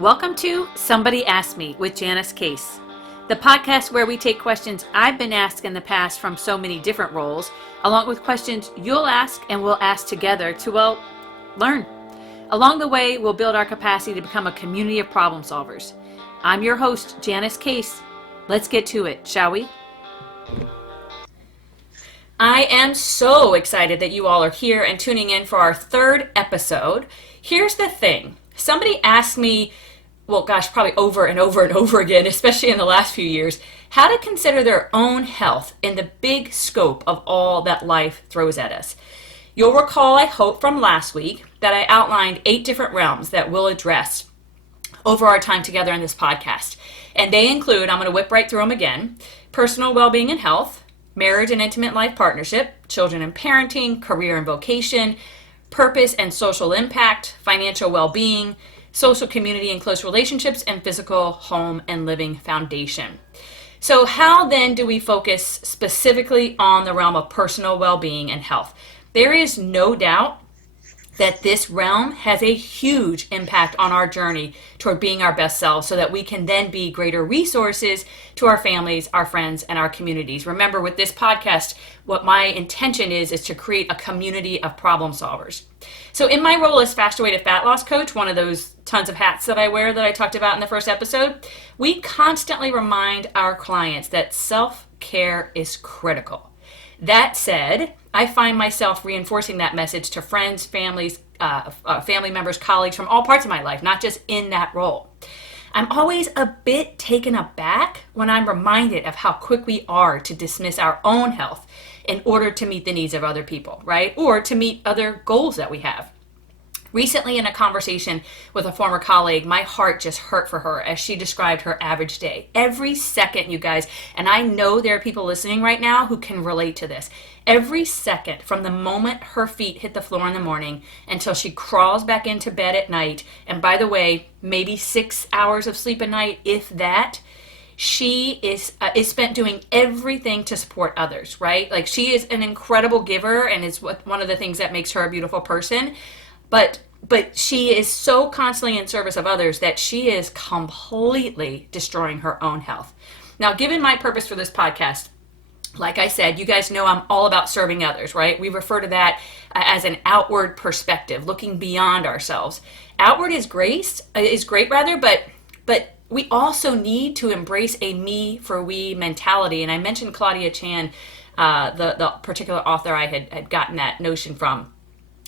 Welcome to Somebody Asked Me with Janice Case, the podcast where we take questions I've been asked in the past from so many different roles, along with questions you'll ask and we'll ask together to, learn. Along the way, we'll build our capacity to become a community of problem solvers. I'm your host, Janice Case. Let's get to it, shall we? I am so excited that you all are here and tuning in for our third episode. Here's the thing. Somebody asked me, probably over and over and over again, especially in the last few years, how to consider their own health in the big scope of all that life throws at us. You'll recall, I hope, from last week that I outlined 8 different realms that we'll address over our time together in this podcast. And they include, I'm going to whip right through them again, personal well-being and health, marriage and intimate life partnership, children and parenting, career and vocation, purpose and social impact, financial well-being, social community and close relationships, and physical home and living foundation. So how then do we focus specifically on the realm of personal well-being and health? There is no doubt that this realm has a huge impact on our journey toward being our best selves so that we can then be greater resources to our families, our friends, and our communities. Remember, with this podcast, what my intention is to create a community of problem solvers. So in my role as Faster Way to Fat Loss Coach, one of those tons of hats that I wear that I talked about in the first episode, we constantly remind our clients that self-care is critical. That said, I find myself reinforcing that message to friends, families, family members, colleagues from all parts of my life, not just in that role. I'm always a bit taken aback when I'm reminded of how quick we are to dismiss our own health in order to meet the needs of other people, right? Or to meet other goals that we have. Recently, in a conversation with a former colleague, my heart just hurt for her as she described her average day. Every second, you guys, and I know there are people listening right now who can relate to this. Every second from the moment her feet hit the floor in the morning until she crawls back into bed at night, and by the way, maybe 6 hours of sleep a night, if that, she is spent doing everything to support others, right? Like, she is an incredible giver and is one of the things that makes her a beautiful person. But she is so constantly in service of others that she is completely destroying her own health. Now, given my purpose for this podcast, like I said, you guys know I'm all about serving others, right? We refer to that as an outward perspective, looking beyond ourselves. Outward is great, but we also need to embrace a me for we mentality. And I mentioned Claudia Chan, the particular author I had gotten that notion from.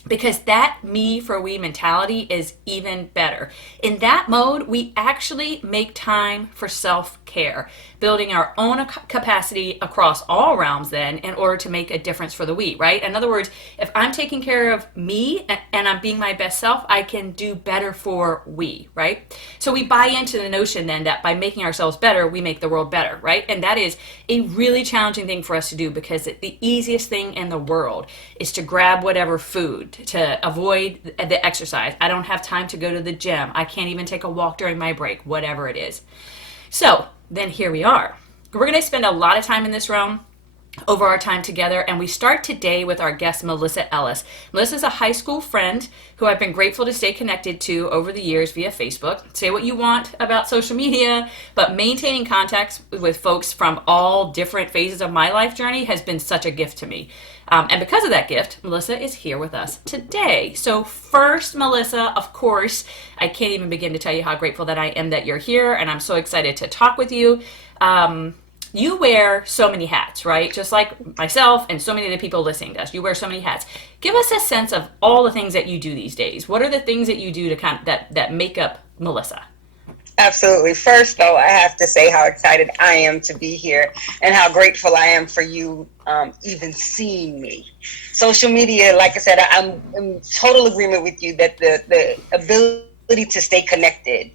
Because that me for we mentality is even better. In that mode, we actually make time for self-care, building our own capacity across all realms then in order to make a difference for the we, right? In other words, if I'm taking care of me and I'm being my best self, I can do better for we, right? So we buy into the notion then that by making ourselves better, we make the world better, right? And that is a really challenging thing for us to do because the easiest thing in the world is to grab whatever food, to avoid the exercise. I don't have time to go to the gym. I can't even take a walk during my break, whatever it is. So then here we are. We're going to spend a lot of time in this realm over our time together, and we start today with our guest, Melissa Ellis. Melissa's a high school friend who I've been grateful to stay connected to over the years via Facebook. Say what you want about social media, but maintaining contacts with folks from all different phases of my life journey has been such a gift to me. And because of that gift, Melissa is here with us today. So first, Melissa, of course, I can't even begin to tell you how grateful that I am that you're here, and I'm so excited to talk with you. You wear so many hats, right? Just like myself and so many of the people listening to us. You wear so many hats. Give us a sense of all the things that you do these days. What are the things that you do to that make up Melissa? Absolutely. First, though, I have to say how excited I am to be here and how grateful I am for you even seeing me. Social media, like I said, I'm in total agreement with you that the ability to stay connected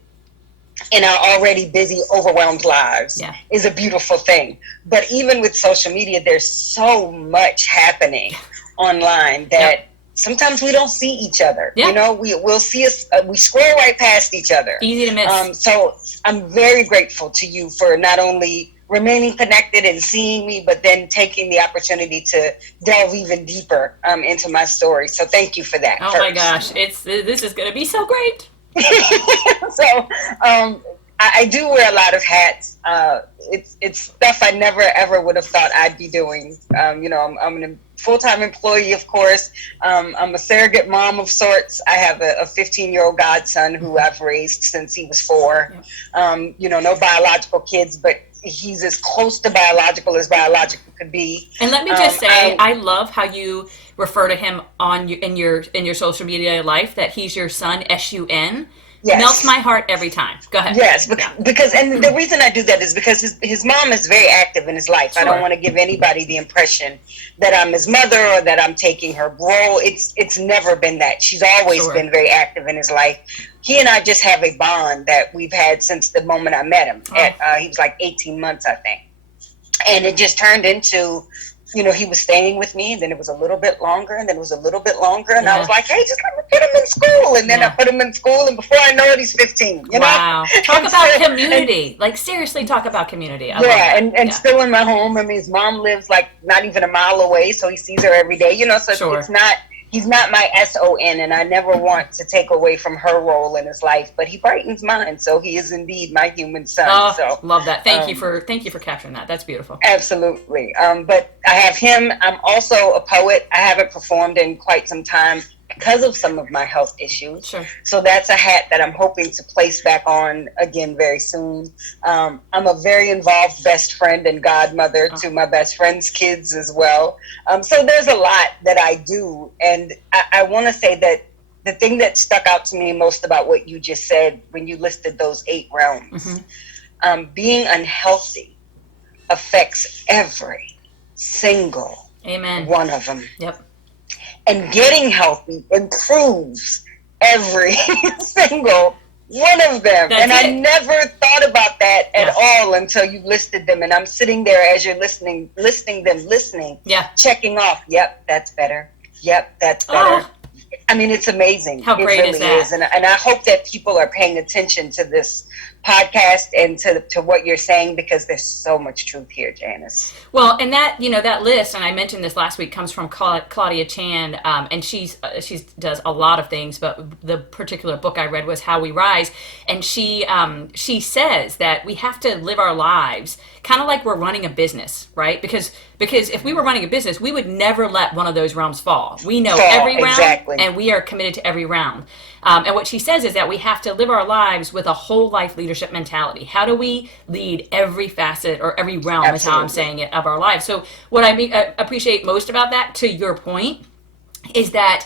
in our already busy, overwhelmed lives is a beautiful thing. But even with social media, there's so much happening online that sometimes we don't see each other. You know, we'll see us, we square right past each other. Easy to miss. So I'm very grateful to you for not only remaining connected and seeing me, but then taking the opportunity to delve even deeper into my story. So thank you for that. Oh my gosh, this is going to be so great. So I do wear a lot of hats. It's stuff I never ever would have thought I'd be doing. I'm a full-time employee, of course. I'm a surrogate mom of sorts. I have a 15-year-old godson who I've raised since he was 4. No biological kids, but he's as close to biological as biological could be. And let me just say, I love how you refer to him in your social media life, that he's your son, SUN. Yes. Melts my heart every time. Go ahead. Yes, because and the reason I do that is because his mom is very active in his life. Sure. I don't want to give anybody the impression that I'm his mother or that I'm taking her role. It's never been that. She's always been very active in his life. He and I just have a bond that we've had since the moment I met him. He was like 18 months, I think. And it just turned into, he was staying with me, and then it was a little bit longer, and then it was a little bit longer, and I was like, hey, just let me put him in school. And then I put him in school, and before I know it, he's 15. Wow. Talk about community. Like, seriously, talk about community. I love that. And still in my home. I mean, his mom lives like not even a mile away, so he sees her every day, so it's not... He's not my SON, and I never want to take away from her role in his life, but he brightens mine, so he is indeed my human son. Oh, love that. Thank you for capturing that. That's beautiful. Absolutely. But I have him. I'm also a poet. I haven't performed in quite some time because of some of my health issues. Sure. So that's a hat that I'm hoping to place back on again very soon. I'm a very involved best friend and godmother to my best friend's kids as well. So there's a lot that I do. And I want to say that the thing that stuck out to me most about what you just said when you listed those 8 realms, being unhealthy affects every single one of them. Yep. And getting healthy improves every single one of them. I never thought about that at all until you listed them. And I'm sitting there as you're listening, checking off. Yep, that's better. Yep, that's better. Oh. I mean, it's amazing. How great really is that? Is. And I hope that people are paying attention to this podcast and to what you're saying, because there's so much truth here, Janice. Well, and that that list, and I mentioned this last week, comes from Claudia Chan, and she does a lot of things, but the particular book I read was How We Rise, and she says that we have to live our lives kind of like we're running a business, right? Because if we were running a business, we would never let one of those realms fall. We know every round, and we are committed to every round. And what she says is that we have to live our lives with a whole life leadership mentality. How do we lead every facet or every realm, is how I'm saying it, of our lives? So what I appreciate most about that, to your point, is that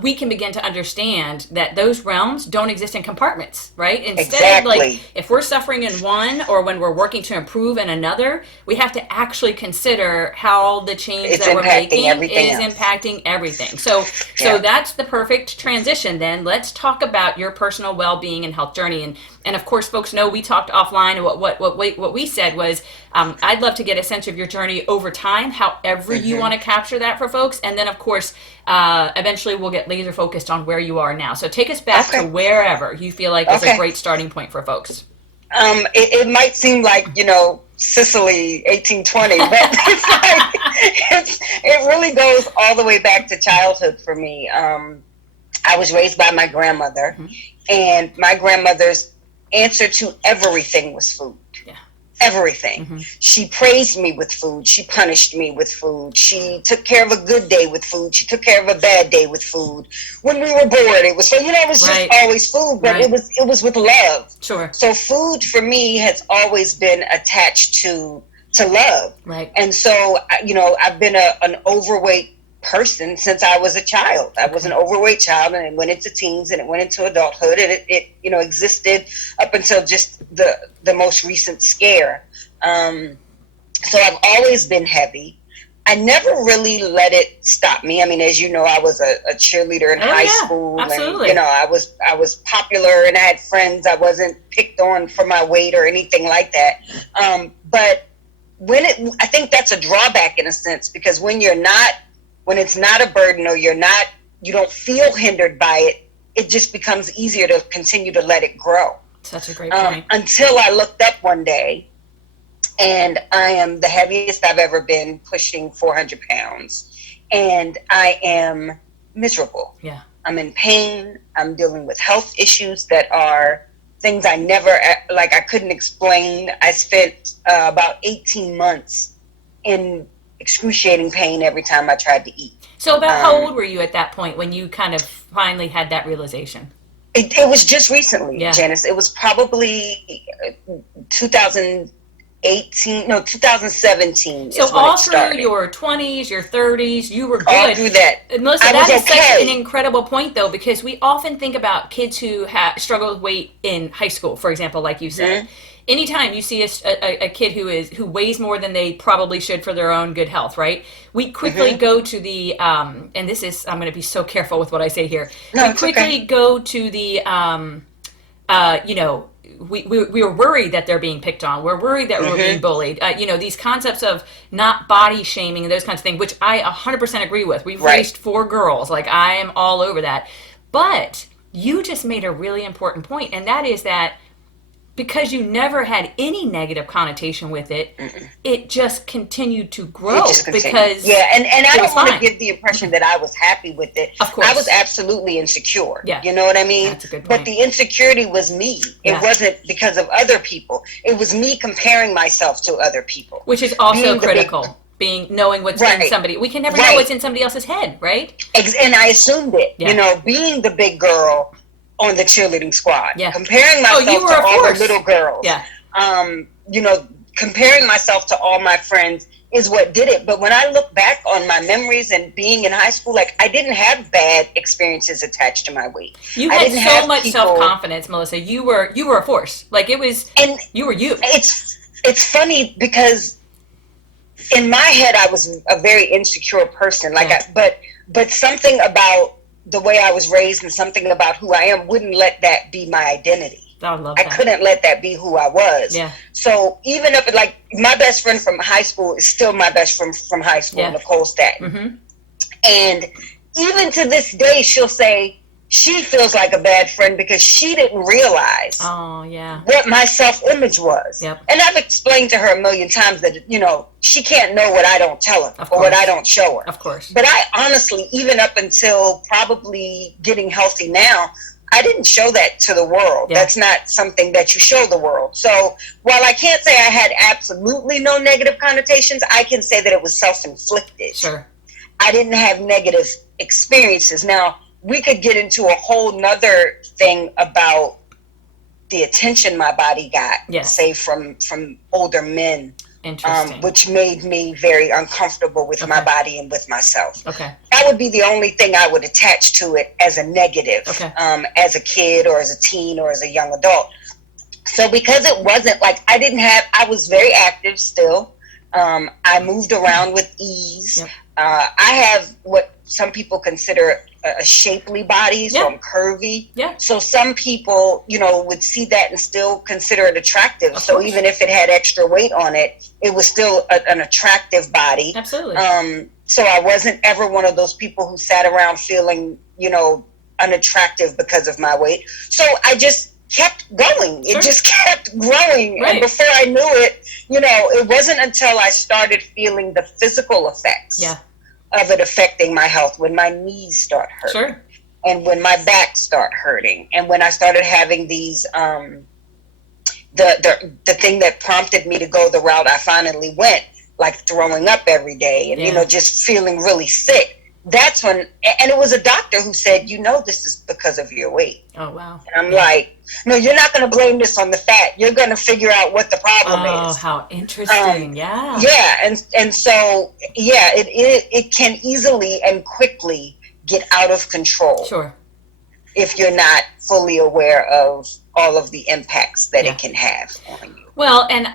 we can begin to understand that those realms don't exist in compartments, right? Instead, like, if we're suffering in one, or when we're working to improve in another, we have to actually consider how the change that we're making is impacting everything. So that's the perfect transition then. Let's talk about your personal well-being and health journey. And of course, folks know we talked offline, and what we said was, I'd love to get a sense of your journey over time, however you want to capture that for folks. And then, of course, eventually we'll get laser focused on where you are now. So take us back to wherever you feel like is a great starting point for folks. It might seem like, Sicily 1820, but it's like, it really goes all the way back to childhood for me. I was raised by my grandmother, and my grandmother's answer to everything was food. Everything. She praised me with food. She punished me with food. She took care of a good day with food. She took care of a bad day with food. When we were bored, it was it was just always food, but it was with love. Sure. So food for me has always been attached to love. Right. And so I've been an overweight person since I was a child. I was an overweight child, and it went into teens, and it went into adulthood, and it existed up until just the most recent scare. So I've always been heavy. I never really let it stop me. I mean, as you know, I was a cheerleader in high school. Absolutely. And I was popular, and I had friends. I wasn't picked on for my weight or anything like that. But I think that's a drawback in a sense, because when it's not a burden, or you don't feel hindered by it, it just becomes easier to continue to let it grow. Such a great point. Until I looked up one day, and I am the heaviest I've ever been, pushing 400 pounds, and I am miserable. Yeah. I'm in pain. I'm dealing with health issues that are things I never, like I couldn't explain. I spent about 18 months in excruciating pain every time I tried to eat. So about how old were you at that point when you kind of finally had that realization? It was just recently, Yeah. Janice. It was probably 2017. So is when all it through started. your 20s, your 30s, you were good. All through that. And Melissa, I that was is such okay. an incredible point, though, because we often think about kids who struggle with weight in high school, for example, like you said. Mm-hmm. Anytime you see a kid who weighs more than they probably should for their own good health, right? We quickly Mm-hmm. go to the and this is, I'm going to be so careful with what I say here. No, we it's quickly okay. go to the we are worried that they're being picked on. We're worried that we're being bullied. These concepts of not body shaming and those kinds of things, which I 100% agree with. We've Right. raised 4 girls. Like, I am all over that. But you just made a really important point, and that is that because you never had any negative connotation with it, it just continued to grow. It just continued. Because and I it was don't want to fine. give the impression that I was happy with it. Of course. I was absolutely insecure. Yeah. You know what I mean? That's a good But point. the insecurity was me. Yeah. It wasn't because of other people. It was me comparing myself to other people. Which is also being the big- critical. Knowing what's in Right. somebody. We can never know Right. what's in somebody else's head, right? And I assumed it. Yeah. Being the big girl on the cheerleading squad. Yeah. Comparing myself you were to a all force. the little girls. Yeah. Comparing myself to all my friends is what did it. But when I look back on my memories and being in high school, like, I didn't have bad experiences attached to my weight. You I had didn't so have much people- self-confidence, Melissa. You were a force. Like, it was, And you were you. it's funny because in my head I was a very insecure person. Like, Yeah. but something about the way I was raised and something about who I am wouldn't let that be my identity. I love I that. couldn't let that be who I was. Yeah. So even up, like, my best friend from high school is still my best friend from high school, Yeah. Nicole Staton. Mm-hmm. And even to this day, she'll say she feels like a bad friend because she didn't realize Oh, yeah. what my self-image was. Yep. And I've explained to her a million times that, she can't know what I don't tell her Of or what course. I don't show her. Of course. But I honestly, even up until probably getting healthy now, I didn't show that to the world. Yeah. That's not something that you show the world. So while I can't say I had absolutely no negative connotations, I can say that it was self-inflicted. Sure. I didn't have negative experiences. Now, we could get into a whole nother thing about the attention my body got, Yes. say from older men, Interesting. which made me very uncomfortable with my Okay. body and with myself. Okay. That would be the only thing I would attach to it as a negative, Okay. as a kid or as a teen or as a young adult. So because it wasn't like I was very active still. I moved around with ease. Yep. I have what some people consider a shapely body, so Yeah. I'm curvy. Yeah. So some people, would see that and still consider it attractive. Of So course. even if it had extra weight on it, it was still an attractive body. Absolutely. So I wasn't ever one of those people who sat around feeling, unattractive because of my weight. So I just kept going. Sure. It just kept growing. Right. And before I knew it, it wasn't until I started feeling the physical effects Yeah. of it affecting my health, when my knees start hurting. Sure. And when my back start hurting, and when I started having these, the thing that prompted me to go the route I finally went, like throwing up every day and, Yeah. just feeling really sick. That's when, and it was a doctor who said, this is because of your weight. Oh, wow. And I'm like, no, you're not going to blame this on the fat. You're going to figure out what the problem Oh, is. how interesting. Yeah. Yeah, and so it can easily and quickly get out of control Sure. if you're not fully aware of all of the impacts that Yeah. it can have on you. Well, and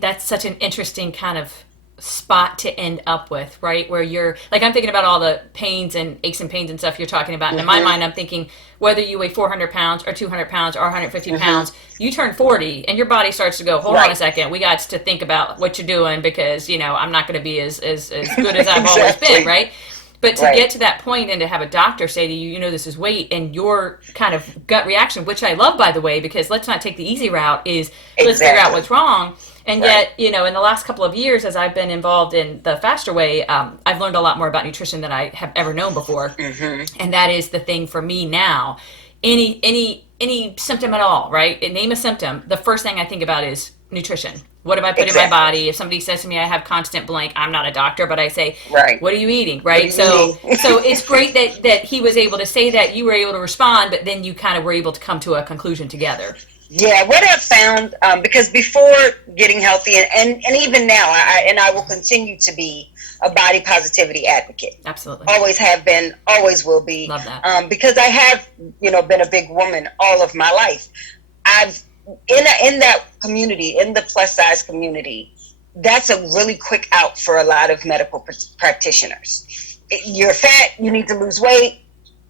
that's such an interesting kind of spot to end up with, right? Where you're like, I'm thinking about all the pains and aches and pains and stuff you're talking about. And in my mind, I'm thinking whether you weigh 400 pounds or 200 pounds or 150 pounds, you turn 40 and your body starts to go, hold on a Right. second. We got to think about what you're doing because, I'm not going to be as good as I've always Exactly. been, right? But to Right. get to that point and to have a doctor say to you, this is weight, and your kind of gut reaction, which I love, by the way, because let's not take the easy route, is let's figure out Exactly. what's wrong. And yet, in the last couple of years, as I've been involved in the Faster Way, I've learned a lot more about nutrition than I have ever known before. And that is the thing for me now. Any symptom at all, right? Name a symptom. The first thing I think about is nutrition. What have I put in my body? If somebody says to me I have constant blank, I'm not a doctor, but I say, what are you eating? Right? So it's great that he was able to say that, you were able to respond, but then you kind of were able to come to a conclusion together. Yeah, what I've found, because before getting healthy, and even now, I will continue to be a body positivity advocate. Absolutely. Always have been, always will be. Love that. Because I have, been a big woman all of my life. I've in that community, in the plus size community, that's a really quick out for a lot of medical practitioners. You're fat, you need to lose weight.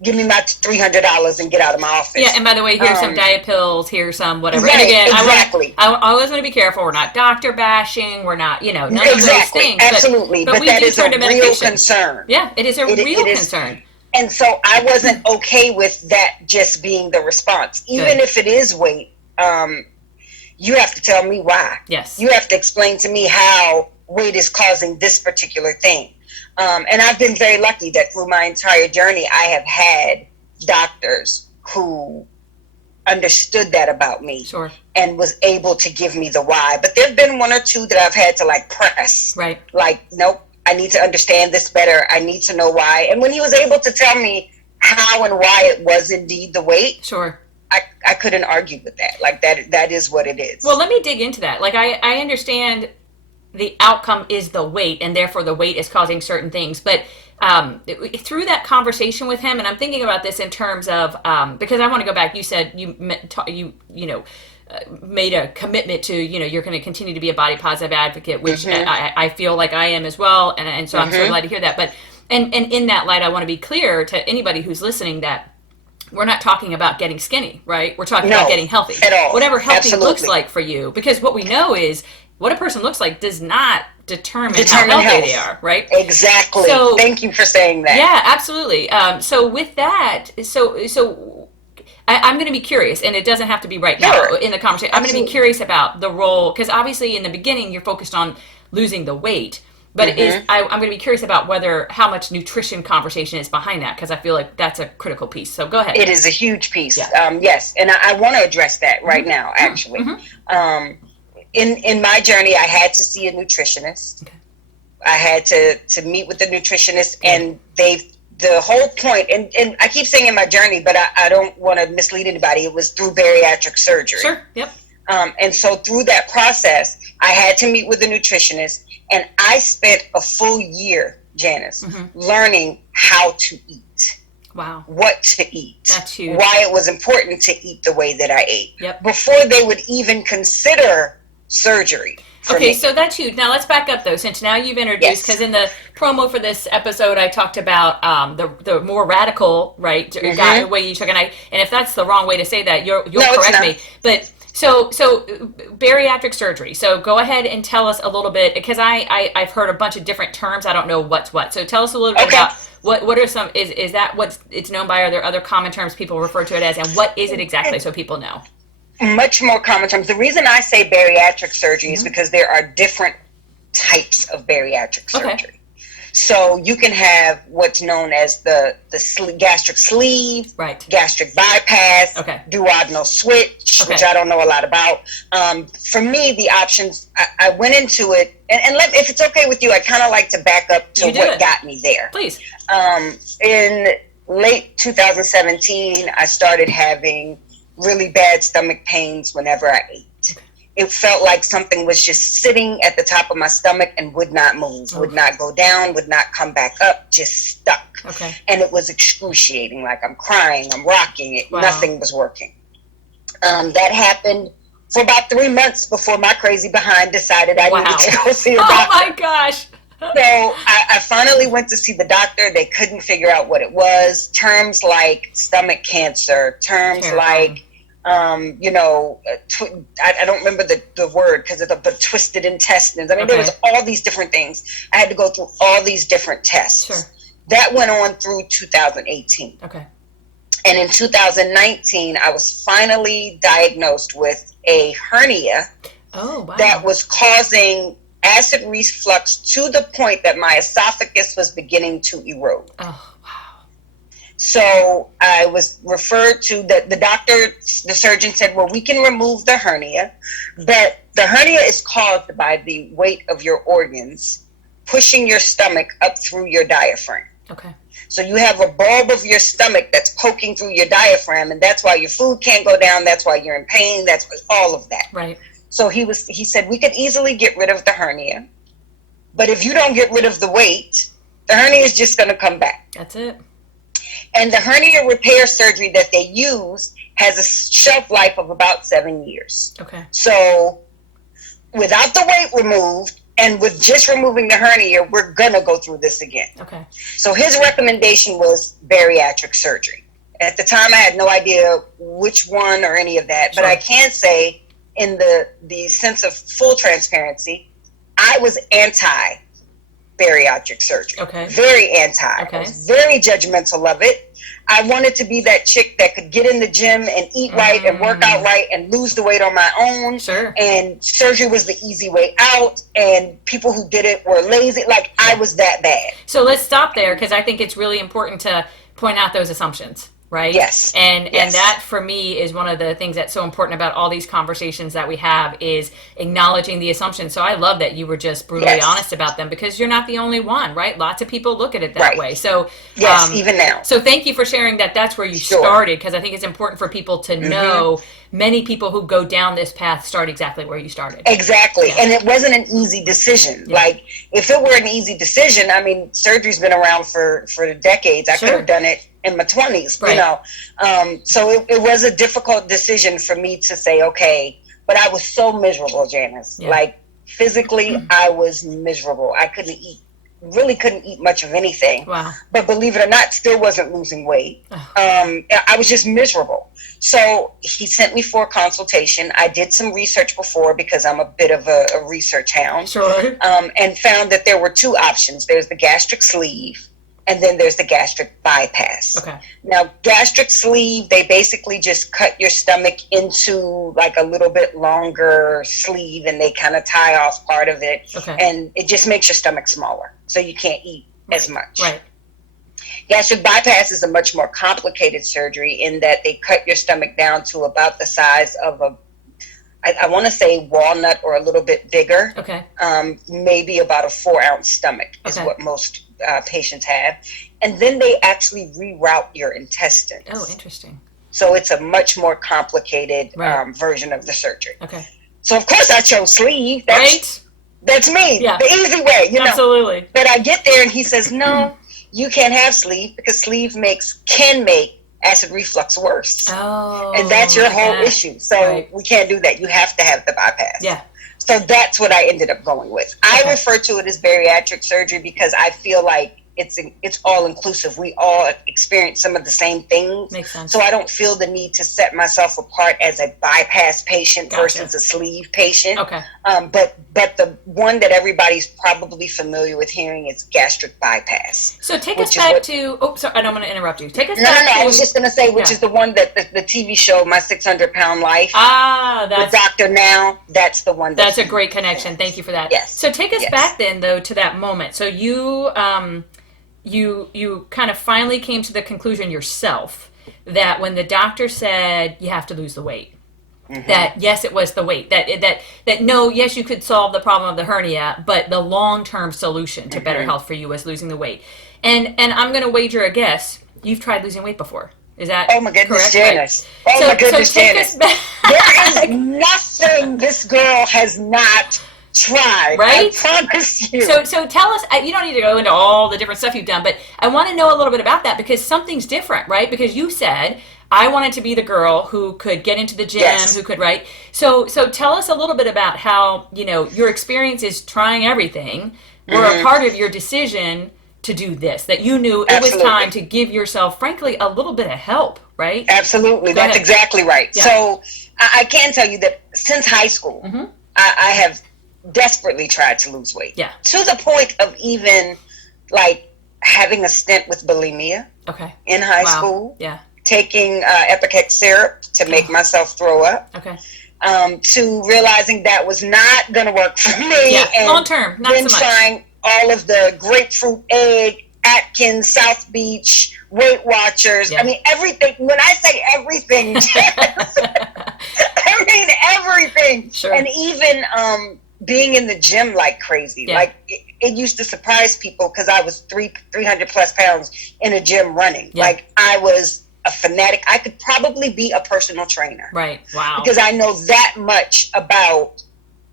Give me my $300 and get out of my office. Yeah, and by the way, here's some diet pills, here's some whatever. Right, and again, exactly. I always want to be careful. We're not doctor bashing. We're not, none of those things. Absolutely. But that is a real concern. Yeah, it is a real concern. And so I wasn't okay with that just being the response. Even if it is weight, you have to tell me why. Yes. You have to explain to me how weight is causing this particular thing. And I've been very lucky that through my entire journey, I have had doctors who understood that about me. Sure. And was able to give me the why. But there've been one or two that I've had to press. Right. Nope, I need to understand this better. I need to know why. And when he was able to tell me how and why it was indeed the weight. Sure. I couldn't argue with that. That is what it is. Well, let me dig into that. I understand the outcome is the weight, and therefore the weight is causing certain things. But through that conversation with him, and I'm thinking about this in terms of because I want to go back. You said you made a commitment to you're going to continue to be a body positive advocate, which I feel like I am as well, and so I'm so glad to hear that. But and in that light, I want to be clear to anybody who's listening that we're not talking about getting skinny, right? We're talking about getting healthy. At all. Whatever healthy Absolutely. looks like for you, because what we know is what a person looks like does not determine how healthy they are, right? Exactly. So, thank you for saying that. Yeah, absolutely. So with that, I'm going to be curious, and it doesn't have to be right now in the conversation. I'm going to be curious about the role, because obviously in the beginning you're focused on losing the weight, but I'm going to be curious about how much nutrition conversation is behind that, because I feel like that's a critical piece. So go ahead. It is a huge piece. Yeah. Yes, and I want to address that right now, actually. In my journey, I had to see a nutritionist. Okay. I had to meet with the nutritionist, and the whole point, and I keep saying in my journey, but I don't want to mislead anybody. It was through bariatric surgery. Sure. Yep. And so through that process, I had to meet with a nutritionist, and I spent a full year, Janice, learning how to eat. Wow. What to eat. That's huge. Why it was important to eat the way that I ate. Yep. Before they would even consider surgery. Okay, so that's huge. Now let's back up though, since now you've introduced, because in the promo for this episode, I talked about the more radical, right, way you took, and if that's the wrong way to say that, you'll correct me. But so bariatric surgery. So go ahead and tell us a little bit, because I've heard a bunch of different terms. I don't know what's what. So tell us a little bit about what are some, is that what it's known by? Are there other common terms people refer to it as, and what is it exactly, so people know? Much more common terms. The reason I say bariatric surgery is because there are different types of bariatric surgery. So you can have what's known as the gastric sleeve, gastric bypass, duodenal switch, which I don't know a lot about. For me, the options, I went into it, and if it's okay with you, I kind of like to back up to what got me there. Please. In late 2017, I started having really bad stomach pains whenever I ate. It felt like something was just sitting at the top of my stomach and would not move, would not go down, would not come back up, just stuck. And it was excruciating, like I'm crying, I'm rocking it, nothing was working. That happened for about 3 months before my crazy behind decided I needed to go see a doctor. Oh my gosh. So I finally went to see the doctor. They couldn't figure out what it was. Terms like stomach cancer, terms like, I don't remember the word because of the twisted intestines. I mean, there was all these different things. I had to go through all these different tests. That went on through 2018. And in 2019, I was finally diagnosed with a hernia Oh, wow. that was causing acid reflux to the point that my esophagus was beginning to erode. Oh, wow. So I was referred to the doctor, the surgeon said, well, we can remove the hernia, but the hernia is caused by the weight of your organs pushing your stomach up through your diaphragm. Okay. So you have a bulb of your stomach that's poking through your diaphragm, and that's why your food can't go down. That's why you're in pain. That's all of that. Right. So he said, we could easily get rid of the hernia, but if you don't get rid of the weight, the hernia is just going to come back. That's it. And the hernia repair surgery that they use has a shelf life of about 7 years. Okay. So without the weight removed and with just removing the hernia, we're going to go through this again. Okay. So his recommendation was bariatric surgery. At the time, I had no idea which one or any of that, but I can say, in the sense of full transparency, I was anti-bariatric surgery. Okay. Very anti. Okay. I was very judgmental of it. I wanted to be that chick that could get in the gym and eat right and work out right and lose the weight on my own. Sure. And surgery was the easy way out, and people who did it were lazy. Like, I was that bad. So let's stop there, because I think it's really important to point out those assumptions. Right? Yes. And that, for me, is one of the things that's so important about all these conversations that we have, is acknowledging the assumptions. So I love that you were just brutally honest about them, because you're not the only one, right? Lots of people look at it that way. So yes, even now. So thank you for sharing that. That's where you started, because I think it's important for people to know many people who go down this path start exactly where you started. Exactly. And it wasn't an easy decision. Like, if it were an easy decision, I mean, surgery's been around for decades. I could have done it in my 20s, you know. So it was a difficult decision for me to say, okay, but I was so miserable, Janice. Like, physically, I was miserable. I really couldn't eat much of anything. Wow. But believe it or not, still wasn't losing weight. I was just miserable. So he sent me for a consultation. I did some research before, because I'm a bit of a research hound. Sure. And found that there were two options. There's the gastric sleeve, and then there's the gastric bypass. Okay. Now, gastric sleeve, they basically just cut your stomach into like a little bit longer sleeve, and they kind of tie off part of it. Okay. And it just makes your stomach smaller, so you can't eat as much. Right. Gastric bypass is a much more complicated surgery, in that they cut your stomach down to about the size of I want to say walnut, or a little bit bigger. Okay. Maybe about a 4-ounce stomach is what most patients have. And then they actually reroute your intestines. Oh, interesting. So it's a much more complicated version of the surgery. Okay. So, of course, I chose sleeve. That's me. Yeah. The easy way, you know. Absolutely. But I get there, and he says, no, you can't have sleeve, because sleeve can make acid reflux worse. Oh. And that's your whole issue. So we can't do that. You have to have the bypass. Yeah. So that's what I ended up going with. I refer to it as bariatric surgery, because I feel like it's all inclusive. We all experience some of the same things. Makes sense. So I don't feel the need to set myself apart as a bypass patient versus a sleeve patient. Okay. But the one that everybody's probably familiar with hearing is gastric bypass. So take us back to. Oh, sorry, I don't want to interrupt you. Take us back to. I was just going to say, which is the one that the TV show, My 600-Pound Life. That's the Dr. Now. That's the one. That's a great connection. Thank you for that. Yes. So take us back then, though, to that moment. So you you kind of finally came to the conclusion yourself that when the doctor said you have to lose the weight, that yes, it was the weight, that no, yes, you could solve the problem of the hernia, but the long-term solution to better health for you was losing the weight. And I'm going to wager a guess, you've tried losing weight before. Is that Oh my goodness, correct? Janice. Right. Oh my goodness, Janice. There is nothing this girl has not tried. Right? I promise you. So tell us, you don't need to go into all the different stuff you've done, but I want to know a little bit about that, because something's different, right? Because you said, I wanted to be the girl who could get into the gym, who could, right? So tell us a little bit about how, your experiences trying everything were a part of your decision to do this, that you knew it was time to give yourself, frankly, a little bit of help, right? Absolutely. That's exactly right. Yeah. So I can tell you that since high school, I have desperately tried to lose weight. Yeah. To the point of even like having a stint with bulimia in high school. Yeah. Taking Epicac syrup to make myself throw up. Okay. to realizing that was not going to work for me. Yeah, and long term, not so much. Then trying all of the grapefruit egg, Atkins, South Beach, Weight Watchers. Yeah. I mean, everything. When I say everything, I mean everything. Sure. And even being in the gym like crazy. Yeah. Like it used to surprise people because I was 300 plus pounds in a gym running. Yeah. Like I was a fanatic. I could probably be a personal trainer. Right. Wow. Because I know that much about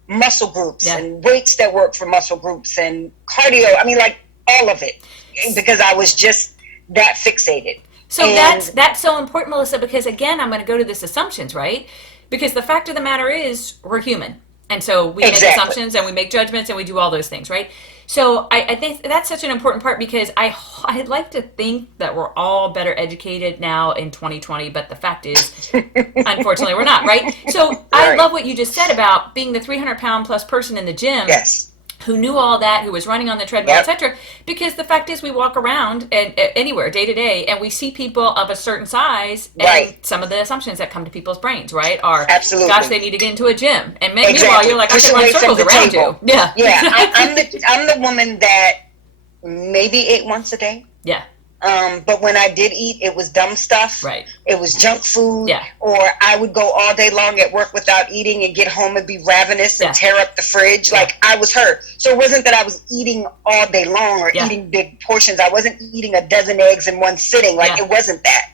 muscle groups and weights that work for muscle groups and cardio. I mean, like all of it, because I was just that fixated. So that's so important, Melissa, because again, I'm going to go to this assumptions, right? Because the fact of the matter is we're human. And so we make assumptions and we make judgments and we do all those things, right? So I think that's such an important part because I'd like to think that we're all better educated now in 2020, but the fact is, unfortunately, we're not, right? So I love what you just said about being the 300-pound plus person in the gym. Yes. Who knew all that, who was running on the treadmill, etc. Because the fact is we walk around and anywhere, day to day, and we see people of a certain size, and some of the assumptions that come to people's brains, right, are, gosh, they need to get into a gym. And meanwhile, you're like, I can run circles around you. Yeah. Yeah, I'm the woman that maybe ate once a day. Yeah. But when I did eat, it was dumb stuff. Right. It was junk food. Yeah. Or I would go all day long at work without eating and get home and be ravenous and tear up the fridge. Like I was her. So it wasn't that I was eating all day long or eating big portions. I wasn't eating a dozen eggs in one sitting. Like it wasn't that.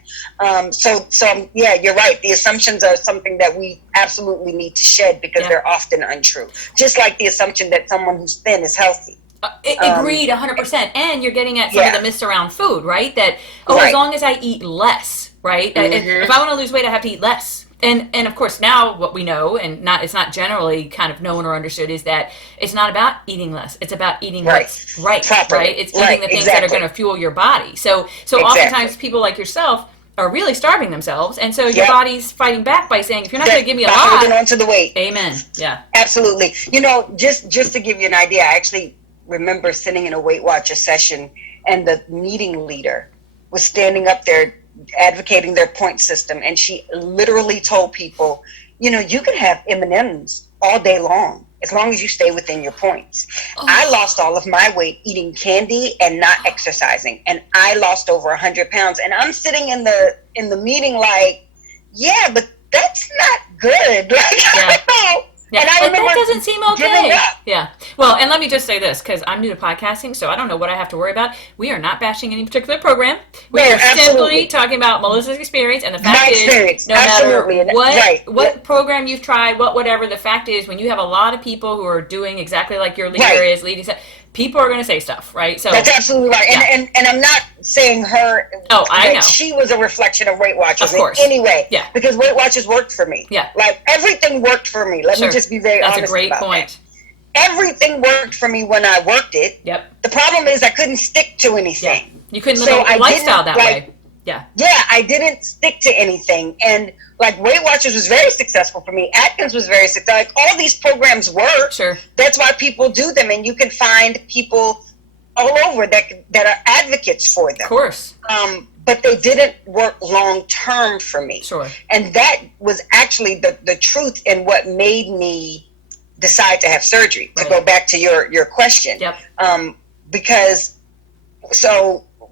So you're right. The assumptions are something that we absolutely need to shed because they're often untrue. Just like the assumption that someone who's thin is healthy. Agreed, 100%. And you're getting at some of the myths around food, right? That, as long as I eat less, right? If I want to lose weight, I have to eat less. And of course, now what we know, and it's not generally kind of known or understood, is that it's not about eating less. It's about eating what's right? It's eating the things that are going to fuel your body. So oftentimes people like yourself are really starving themselves, and so your body's fighting back by saying, if you're not going to give me a lot, holding on to the weight. Amen. Yeah. Absolutely. Just to give you an idea, I actually remember sitting in a Weight Watcher session and the meeting leader was standing up there advocating their point system, and she literally told people, you can have M&Ms all day long as long as you stay within your points. I lost all of my weight eating candy and not exercising, and I lost over 100 pounds, and I'm sitting in the meeting like, but that's not good. Like, I don't know. Yeah, and I remember that doesn't seem okay. Yeah. Well, and let me just say this, because I'm new to podcasting, so I don't know what I have to worry about. We are not bashing any particular program. We are simply talking about Melissa's experience, and the fact is, no matter what program you've tried, whatever, the fact is, when you have a lot of people who are doing exactly like your leader is leading, people are going to say stuff, right? So that's absolutely right. And I'm not saying her. Oh, I know. She was a reflection of Weight Watchers. Of course. In any way. Yeah. Because Weight Watchers worked for me. Yeah. Like everything worked for me. Let me just be very honest. That's a great about point. That. Everything worked for me when I worked it. Yep. The problem is I couldn't stick to anything. Yeah. You couldn't live a lifestyle that way. Yeah. Yeah, I didn't stick to anything. And like Weight Watchers was very successful for me. Atkins was very successful. Like all these programs work. Sure. That's why people do them, and you can find people all over that are advocates for them. Of course. But they didn't work long term for me. Sure. And that was actually the truth in what made me decide to have surgery. To go back to your question. Yep. Because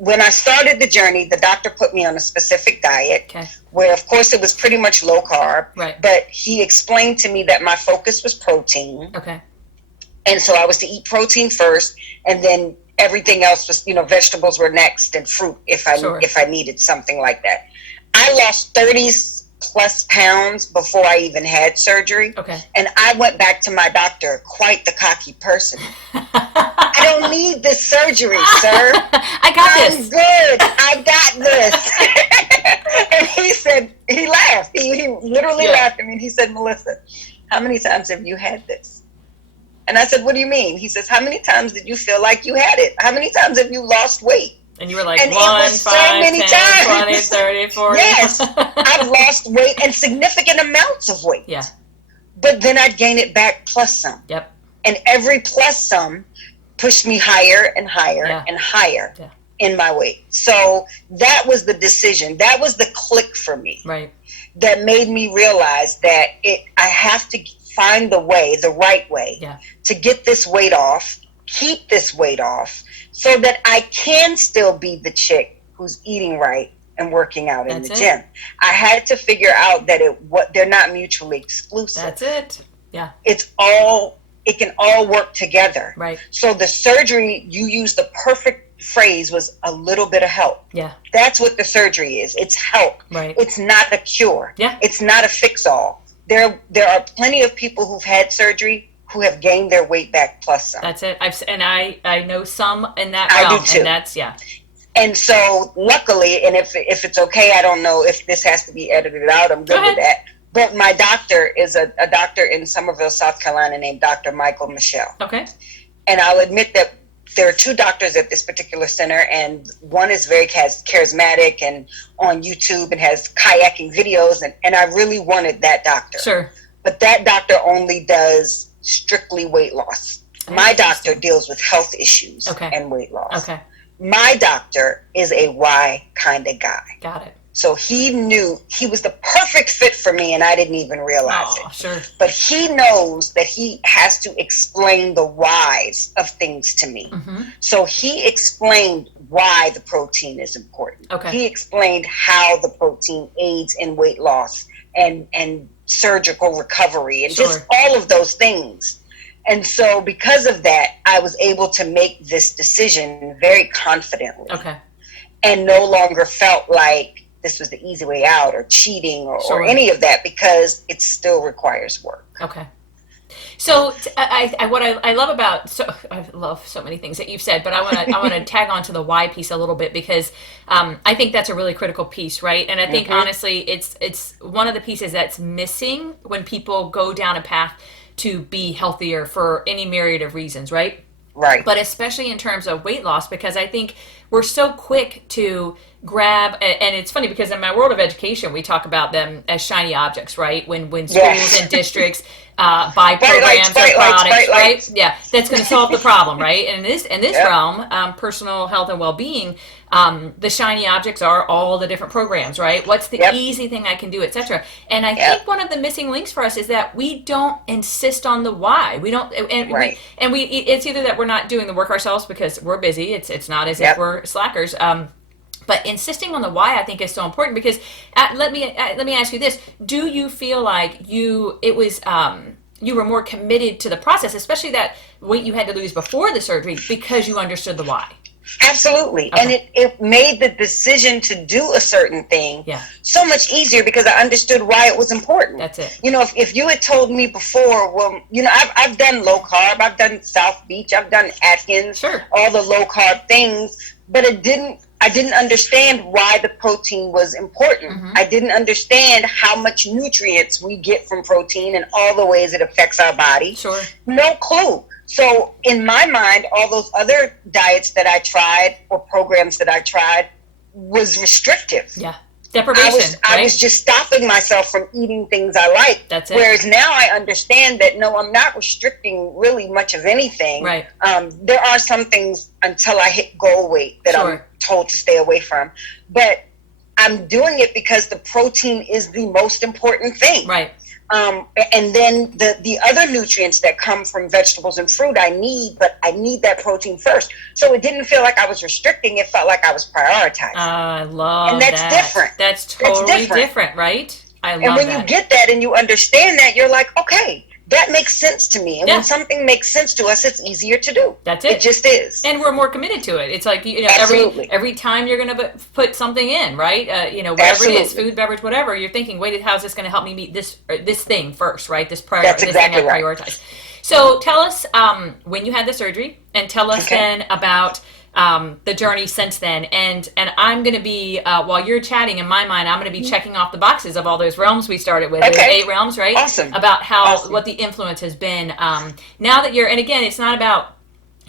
when I started the journey, the doctor put me on a specific diet where, of course, it was pretty much low carb. Right. But he explained to me that my focus was protein. Okay. And so I was to eat protein first, and then everything else was, vegetables were next, and fruit if I needed something like that. I lost 30 plus pounds before I even had surgery. Okay. And I went back to my doctor, quite the cocky person. I don't need this surgery, sir. I got this. I'm good. I got this. And he said, he laughed. He literally laughed at me. And he said, Melissa, how many times have you had this? And I said, what do you mean? He says, how many times did you feel like you had it? How many times have you lost weight? And you were like, and 1, 5, 10, 20, 30, 40. Yes, I've lost weight and significant amounts of weight. Yeah. But then I'd gain it back plus some. Yep. And every plus some pushed me higher and higher and higher in my weight. So that was the decision. That was the click for me. Right. that made me realize that I have to find the right way to get this weight off, keep this weight off, so that I can still be the chick who's eating right and working out in the gym. I had to figure out that they're not mutually exclusive. That's it. Yeah. It can all work together. Right. So the surgery, you used the perfect phrase, was a little bit of help. Yeah. That's what the surgery is. It's help. Right. It's not a cure. Yeah. It's not a fix-all. There are plenty of people who've had surgery who have gained their weight back plus some. That's it. I know some in that realm. I do too. And that's, And so luckily, and if it's okay, I don't know if this has to be edited out, I'm good with that. But my doctor is a doctor in Somerville, South Carolina, named Dr. Michael Michelle. Okay. And I'll admit that there are two doctors at this particular center, and one is very charismatic and on YouTube and has kayaking videos, and I really wanted that doctor. Sure. But that doctor only does strictly weight loss. My doctor deals with health issues and weight loss. Okay. My doctor is a why kind of guy. Got it. So he knew he was the perfect fit for me, and I didn't even realize it. Sure. But he knows that he has to explain the whys of things to me. Mm-hmm. So he explained why the protein is important. Okay. He explained how the protein aids in weight loss and surgical recovery and just all of those things. And so because of that, I was able to make this decision very confidently. Okay. And no longer felt like this was the easy way out or cheating or any of that, because it still requires work. Okay. So I love so many things that you've said, but I want to tag on to the why piece a little bit, because I think that's a really critical piece, right? And I think honestly, it's one of the pieces that's missing when people go down a path to be healthier for any myriad of reasons, right? Right. But especially in terms of weight loss, because I think we're so quick to grab, and it's funny because in my world of education, we talk about them as shiny objects, right? When schools and districts buy programs or products, right? Yeah, that's going to solve the problem, right? And in this realm, personal health and well-being, the shiny objects are all the different programs, right? What's the easy thing I can do, etc. And I think one of the missing links for us is that we don't insist on the why. We don't, it's either that we're not doing the work ourselves because we're busy. It's not as if we're slackers. But insisting on the why, I think, is so important, because let me ask you this: do you feel like you were more committed to the process, especially that weight you had to lose before the surgery, because you understood the why? Absolutely. Okay. And it made the decision to do a certain thing so much easier, because I understood why it was important. That's it. You know, if you had told me before, well, you know, I've done low carb, I've done South Beach, I've done Atkins, all the low carb things, but I didn't understand why the protein was important. Mm-hmm. I didn't understand how much nutrients we get from protein and all the ways it affects our body. Sure. No clue. So in my mind, all those other diets that I tried or programs that I tried was restrictive. Yeah. Deprivation. I was just stopping myself from eating things I like. That's it. Whereas now I understand that, no, I'm not restricting really much of anything. Right. There are some things until I hit goal weight that I'm told to stay away from. But I'm doing it because the protein is the most important thing. Right. And then the other nutrients that come from vegetables and fruit I need, but I need that protein first. So it didn't feel like I was restricting. It felt like I was prioritizing. I love and that's different. That's totally different, right? I love that. And when you get that and you understand that, you're like, okay, that makes sense to me. And when something makes sense to us, it's easier to do. That's it. It just is. And we're more committed to it. It's like, you know, every time you're going to put something in, right? You know, whatever it is, food, beverage, whatever, you're thinking, wait, how's this going to help me meet this thing first, right? This That's exactly thing I prioritize. So tell us when you had the surgery, and tell us then about the journey since then. And I'm going to be, while you're chatting, in my mind, I'm going to be checking off the boxes of all those realms we started with. There's 8 realms, right? Awesome. About what the influence has been. Now that and again, it's not about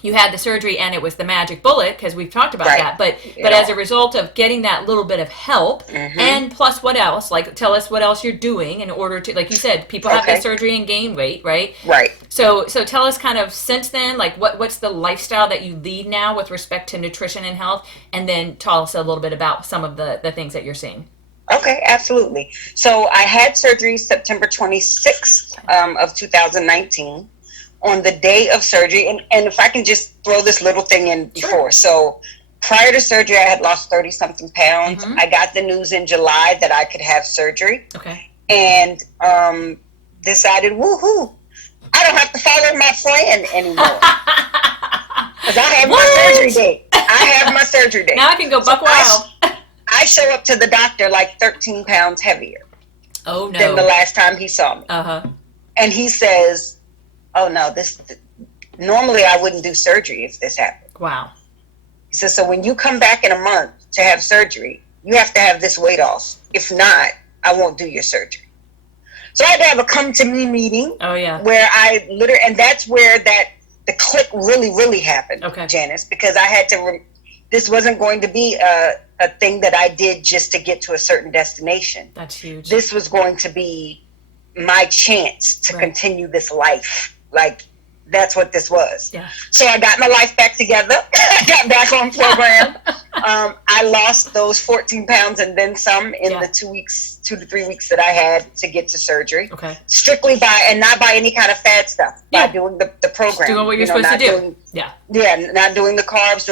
you had the surgery and it was the magic bullet, because we've talked about that. But as a result of getting that little bit of help, and plus what else? Like, tell us what else you're doing in order to, like you said, people have the surgery and gain weight, right? Right. So tell us kind of since then, like what's the lifestyle that you lead now with respect to nutrition and health, and then tell us a little bit about some of the things that you're seeing. Okay, absolutely. So I had surgery September 26th of 2019. On the day of surgery, and if I can just throw this little thing in before. So prior to surgery, I had lost 30-something pounds. I got the news in July that I could have surgery. Okay. And decided, woohoo, I don't have to follow my plan anymore. Because I have my surgery date. I have my surgery date. Now I can go buck wild. I show up to the doctor like 13 pounds heavier than the last time he saw me. And he says, oh no, normally I wouldn't do surgery if this happened. Wow. He says, so when you come back in a month to have surgery, you have to have this weight off. If not, I won't do your surgery. So I had to have a come to me meeting. Oh yeah. Where I literally, and that's where the click really happened, Janice, because I had to, this wasn't going to be a thing that I did just to get to a certain destination. That's huge. This was going to be my chance to continue this life. Like, that's what this was. Yeah. So I got my life back together. I got back on program. I lost those 14 pounds and then some in the 2 to 3 weeks that I had to get to surgery. Okay. Strictly not by any kind of fad stuff. By doing the program. Just doing what you're supposed to do. Not doing the carbs,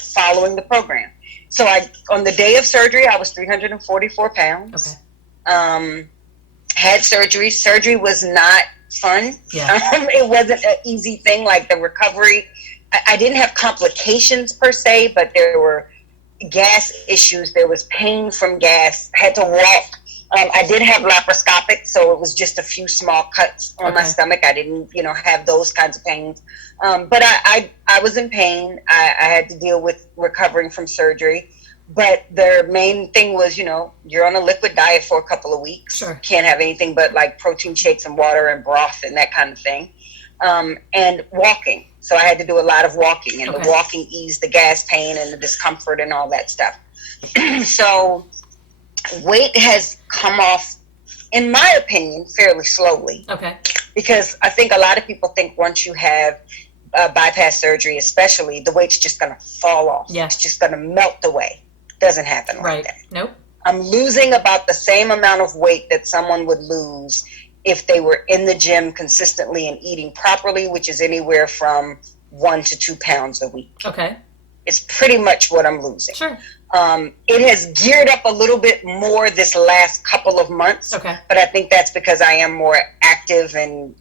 following the program. So on the day of surgery, I was 344 pounds. Okay. Had surgery. Surgery was not fun. Yeah. It wasn't an easy thing. Like the recovery, I didn't have complications per se, but there were gas issues. There was pain from gas. Had to walk. I did have laparoscopic, so it was just a few small cuts on my stomach. I didn't, have those kinds of pains. But I was in pain. I had to deal with recovering from surgery. But the main thing was, you're on a liquid diet for a couple of weeks. Sure. Can't have anything but like protein shakes and water and broth and that kind of thing. And walking. So I had to do a lot of walking, and the walking eased the gas pain and the discomfort and all that stuff. So weight has come off, in my opinion, fairly slowly. Okay. Because I think a lot of people think once you have bypass surgery, especially, the weight's just going to fall off. Yeah. It's just going to melt away. Doesn't happen like that. Nope. I'm losing about the same amount of weight that someone would lose if they were in the gym consistently and eating properly, which is anywhere from 1 to 2 pounds a week. Okay. It's pretty much what I'm losing. Sure. It has geared up a little bit more this last couple of months. Okay. But I think that's because I am more active and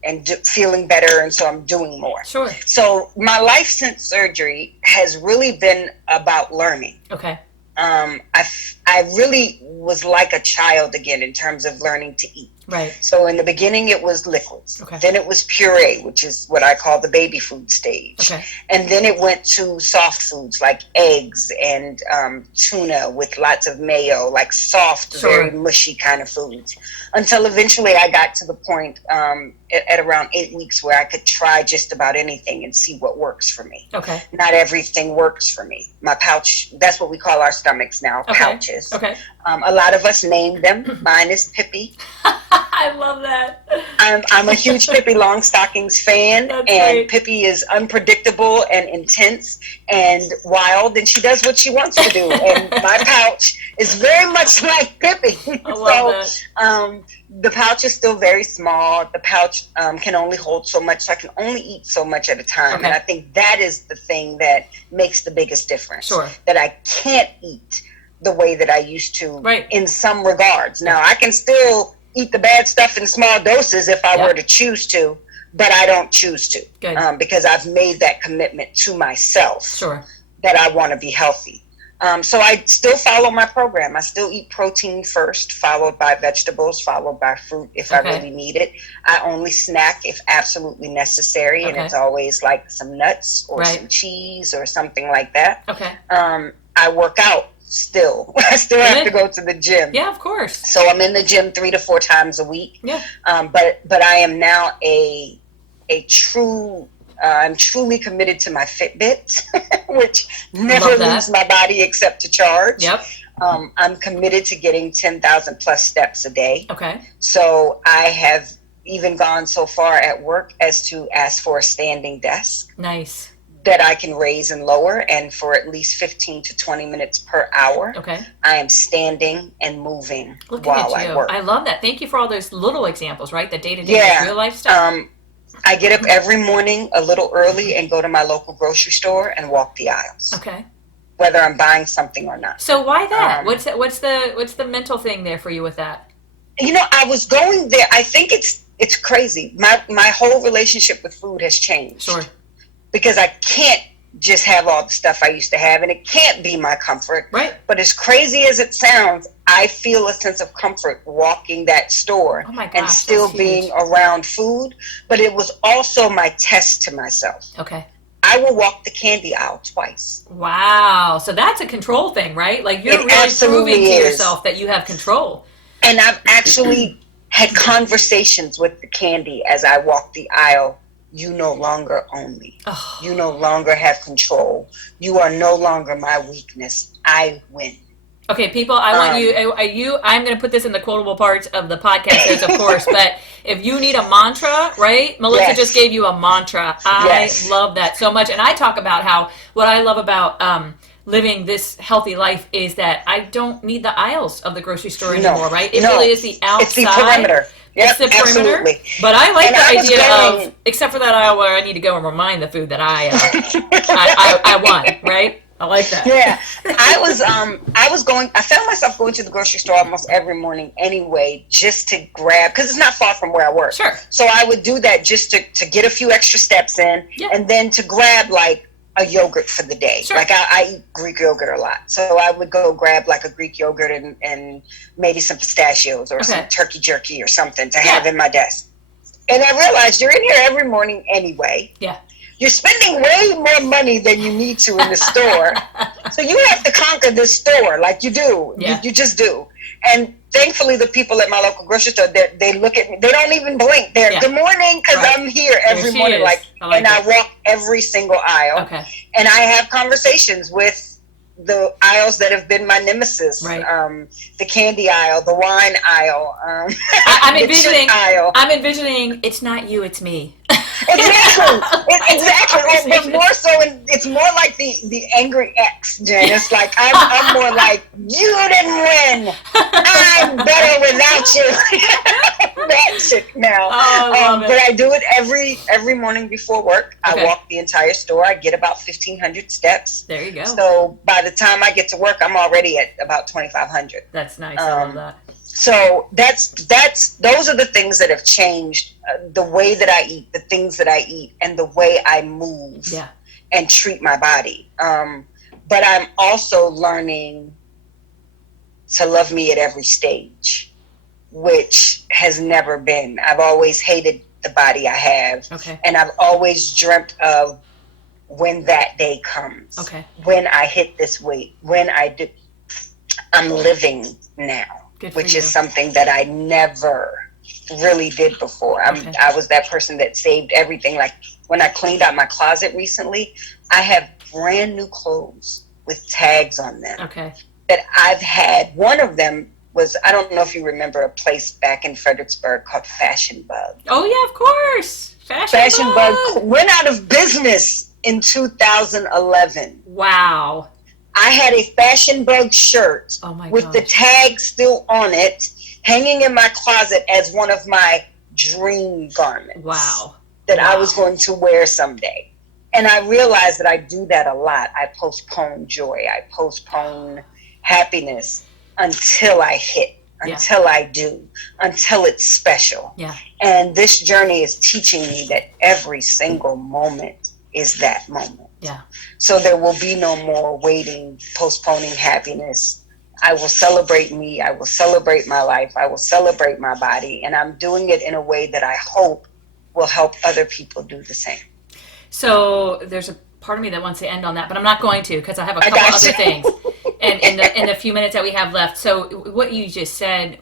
feeling better, and so I'm doing more. Sure. So my life since surgery has really been about learning. Okay. I really was like a child again in terms of learning to eat. Right. So in the beginning, it was liquids. Okay. Then it was puree, which is what I call the baby food stage. Okay. And then it went to soft foods like eggs and tuna with lots of mayo, like soft, very mushy kind of foods. Until eventually I got to the point at around 8 weeks where I could try just about anything and see what works for me. Okay. Not everything works for me. My pouch, that's what we call our stomachs now, pouches. Okay. A lot of us named them. Mine is Pippi. I love that. I'm a huge Pippi Longstockings fan. That's and great. Pippi is unpredictable and intense and wild, and she does what she wants to do. And my pouch is very much like Pippi. I love that. The pouch is still very small. The pouch can only hold so much, so I can only eat so much at a time. Okay. And I think that is the thing that makes the biggest difference. Sure. That I can't eat the way that I used to in some regards. Now, I can still eat the bad stuff in small doses if I were to choose to, but I don't choose to. Good. Because I've made that commitment to myself Sure. that I want to be healthy. So I still follow my program. I still eat protein first, followed by vegetables, followed by fruit if I really need it. I only snack if absolutely necessary, and it's always like some nuts or some cheese or something like that. Okay. I work out still. I still have to go to the gym. Yeah, of course. So I'm in the gym 3 to 4 times a week. Yeah. But I am now I'm truly committed to my Fitbit, which never leaves my body except to charge. Yep. I'm committed to getting 10,000 plus steps a day. Okay. So I have even gone so far at work as to ask for a standing desk. Nice. that I can raise and lower, and for at least 15 to 20 minutes per hour, I am standing and moving while I work. I love that. Thank you for all those little examples, right? The day-to-day real life stuff. I get up every morning a little early and go to my local grocery store and walk the aisles. Okay. Whether I'm buying something or not. So why that? What's the mental thing there for you with that? You know, I was going there. I think it's crazy. My whole relationship with food has changed. Sure. Because I can't just have all the stuff I used to have, and it can't be my comfort. Right. But as crazy as it sounds, I feel a sense of comfort walking that store and still being around food. But it was also my test to myself. Okay. I will walk the candy aisle twice. Wow. So that's a control thing, right? Like you're really proving to yourself that you have control. And I've actually had conversations with the candy as I walk the aisle. You no longer own me. Oh. You no longer have control. You are no longer my weakness. I win. Okay, people, I want you, I'm going to put this in the quotable parts of the podcast, of course, but if you need a mantra, right? Melissa just gave you a mantra. I love that so much. And I talk about how, what I love about living this healthy life is that I don't need the aisles of the grocery store anymore, right? It really is the outside. It's the perimeter. It's the perimeter. Absolutely. But I like the idea of, except for that aisle where I need to go and remind the food that I won, right? I like that. Yeah. I found myself going to the grocery store almost every morning anyway, just to grab, because it's not far from where I work. Sure. So I would do that just to get a few extra steps in, and then to grab like a yogurt for the day. Sure. Like I eat Greek yogurt a lot. So I would go grab like a Greek yogurt and maybe some pistachios or some turkey jerky or something to have in my desk. And I realized you're in here every morning anyway. Yeah. You're spending way more money than you need to in the store. So you have to conquer this store like you do. Yeah. You just do. And thankfully, the people at my local grocery store, they look at me. They don't even blink. They're, good morning, because I'm here every morning. I walk every single aisle. Okay. And I have conversations with the aisles that have been my nemesis. Right. The candy aisle, the wine aisle. I'm envisioning, it's not you, it's me. Exactly. But more so, it's more like the angry ex, Jen. It's like I'm more like, you didn't win. I'm better without you. That shit now. But I do it every morning before work. I walk the entire store. I get about 1,500 steps. There you go. So by the time I get to work, I'm already at about 2,500. That's nice. I love that. So those are the things that have changed, the way that I eat, the things that I eat, and the way I move and treat my body. But I'm also learning to love me at every stage, which has never been. I've always hated the body I have. Okay. And I've always dreamt of when that day comes, when I hit this weight, when I do. I'm living now. Which is something that I never really did before. I was that person that saved everything. Like when I cleaned out my closet recently, I have brand new clothes with tags on them. Okay. That I've had. One of them was, I don't know if you remember a place back in Fredericksburg called Fashion Bug. Oh yeah, of course. Fashion Bug went out of business in 2011. Wow. I had a Fashion Bug shirt with the tag still on it, hanging in my closet as one of my dream garments. Wow. That I was going to wear someday. And I realized that I do that a lot. I postpone joy. I postpone happiness until I hit, until I do, until it's special. Yeah. And this journey is teaching me that every single moment is that moment. Yeah. So there will be no more waiting, postponing happiness. I will celebrate me. I will celebrate my life. I will celebrate my body. And I'm doing it in a way that I hope will help other people do the same. So there's a part of me that wants to end on that, but I'm not going to, because I have a couple other things in the few minutes that we have left. So what you just said,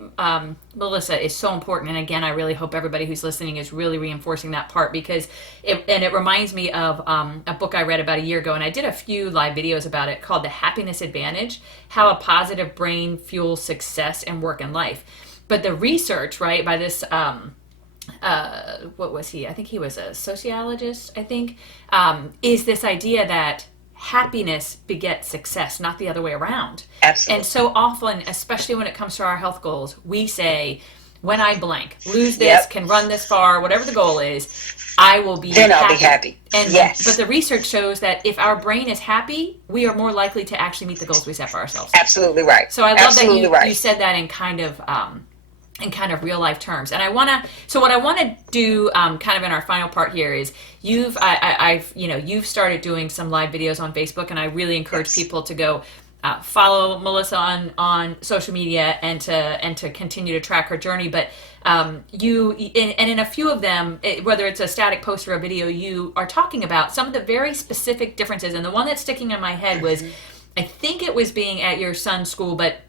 Melissa, is so important. And again, I really hope everybody who's listening is really reinforcing that part, because it reminds me of a book I read about a year ago, and I did a few live videos about it, called The Happiness Advantage: How a Positive Brain Fuels Success in Work and Life. But the research, right, by this what was he? I think he was a sociologist, I think, is this idea that happiness begets success, not the other way around. Absolutely. And so often, especially when it comes to our health goals, we say, when I blank, lose this, Yep. can run this far, whatever the goal is, I will be Then happy. I'll be happy. And, Yes. But the research shows that if our brain is happy, we are more likely to actually meet the goals we set for ourselves. Absolutely right. So I love Absolutely that right. you said that in kind of real life terms. And what I want to do kind of in our final part here is you've started doing some live videos on Facebook, and I really encourage Yes. people to go follow Melissa on social media and to continue to track her journey. But in a few of them, whether it's a static post or a video, you are talking about some of the very specific differences. And the one that's sticking in my head was, I think it was being at your son's school, but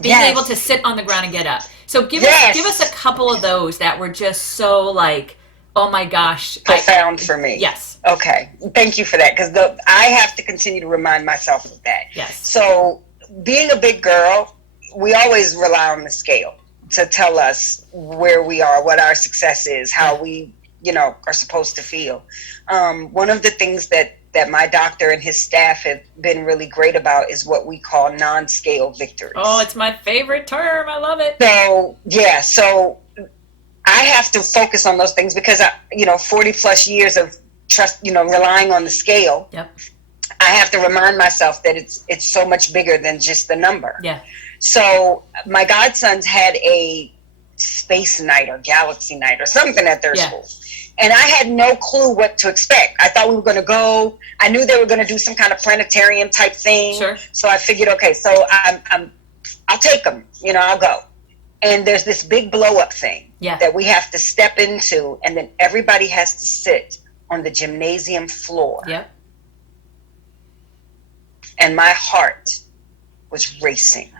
being Yes. able to sit on the ground and get up. So give Yes. us a couple of those that were just so like, oh my gosh. Profound for me. Yes. Okay. Thank you for that, because I have to continue to remind myself of that. Yes. So being a big girl, we always rely on the scale to tell us where we are, what our success is, how we, are supposed to feel. One of the things that my doctor and his staff have been really great about is what we call non-scale victories. Oh, it's my favorite term. I love it. So, yeah, so I have to focus on those things because, 40 plus years of trust, relying on the scale. Yep. I have to remind myself that it's so much bigger than just the number. Yeah. So my godsons had a space night or galaxy night or something at their school. And I had no clue what to expect. I thought we were going to go. I knew they were going to do some kind of planetarium type thing. Sure. So I figured, okay, so I'll take them. I'll go. And there's this big blow up thing that we have to step into, and then everybody has to sit on the gymnasium floor. Yep. And my heart was racing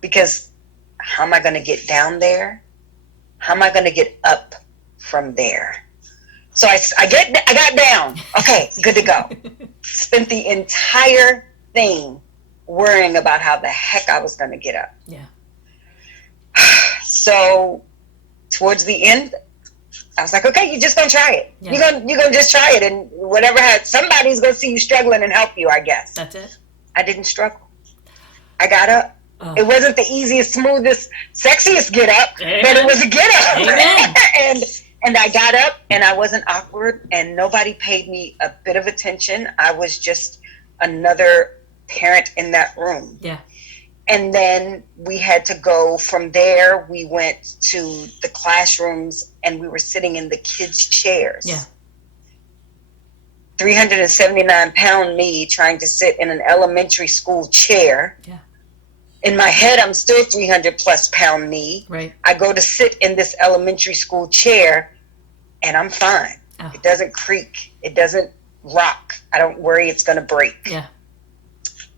because how am I going to get down there? How am I going to get up from there? So I got down. Okay, good to go. Spent the entire thing worrying about how the heck I was going to get up. Yeah. So towards the end, I was like, okay, you're just going to try it. Yeah. You're going to just try it. And whatever, somebody's going to see you struggling and help you, I guess. That's it. I didn't struggle. I got up. Oh. It wasn't the easiest, smoothest, sexiest get up, Amen. but it was a get up. Amen. And I got up, and I wasn't awkward, and nobody paid me a bit of attention. I was just another parent in that room. Yeah. And then we had to go from there. We went to the classrooms, and we were sitting in the kids' chairs. Yeah. 379-pound me trying to sit in an elementary school chair. Yeah. In my head, I'm still 300-plus pound me. Right. I go to sit in this elementary school chair, and I'm fine. Oh. It doesn't creak. It doesn't rock. I don't worry it's going to break. Yeah.